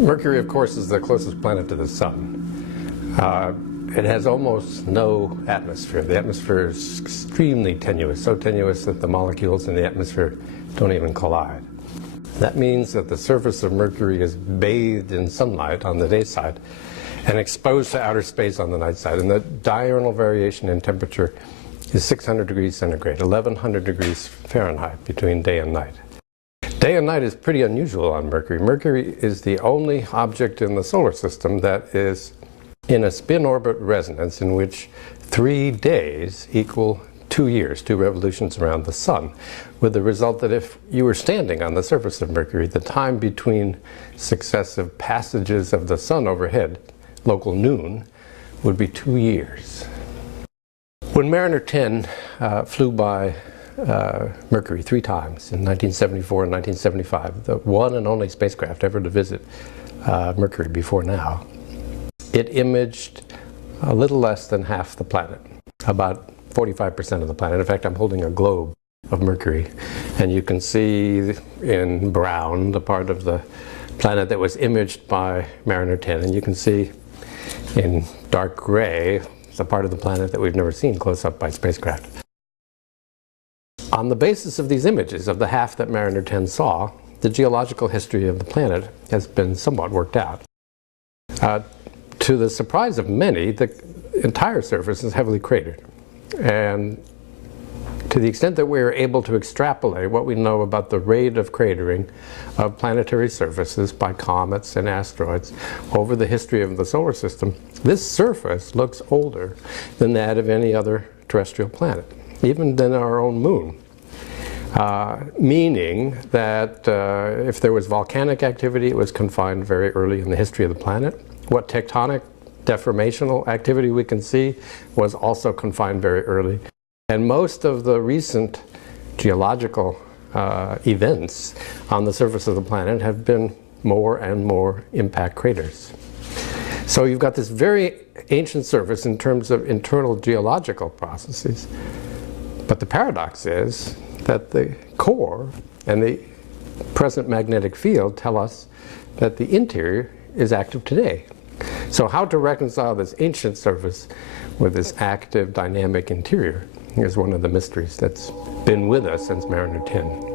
Mercury, of course, is the closest planet to the Sun. It has almost no atmosphere. The atmosphere is extremely tenuous, so tenuous that the molecules in the atmosphere don't even collide. That means that the surface of Mercury is bathed in sunlight on the day side and exposed to outer space on the night side. And the diurnal variation in temperature is 600 degrees centigrade, 1100 degrees Fahrenheit between day and night. Day and night is pretty unusual on Mercury. Mercury is the only object in the solar system that is in a spin-orbit resonance in which 3 days equal 2 years, 2 revolutions around the Sun, with the result that if you were standing on the surface of Mercury, the time between successive passages of the Sun overhead, local noon, would be 2 years. When Mariner 10 flew by Mercury 3 times in 1974 and 1975, the one and only spacecraft ever to visit Mercury before now, it imaged a little less than half the planet, about 45% of the planet. In fact, I'm holding a globe of Mercury, and you can see in brown the part of the planet that was imaged by Mariner 10, and you can see in dark gray the part of the planet that we've never seen close up by spacecraft. On the basis of these images of the half that Mariner 10 saw, the geological history of the planet has been somewhat worked out. To the surprise of many, the entire surface is heavily cratered. And to the extent that we're able to extrapolate what we know about the rate of cratering of planetary surfaces by comets and asteroids over the history of the solar system, this surface looks older than that of any other terrestrial planet, even than our own moon. Meaning that if there was volcanic activity, it was confined very early in the history of the planet. What tectonic deformational activity we can see was also confined very early. And most of the recent geological events on the surface of the planet have been more and more impact craters. So you've got this very ancient surface in terms of internal geological processes. But the paradox is that the core and the present magnetic field tell us that the interior is active today. So how to reconcile this ancient surface with this active, dynamic interior is one of the mysteries that's been with us since Mariner 10.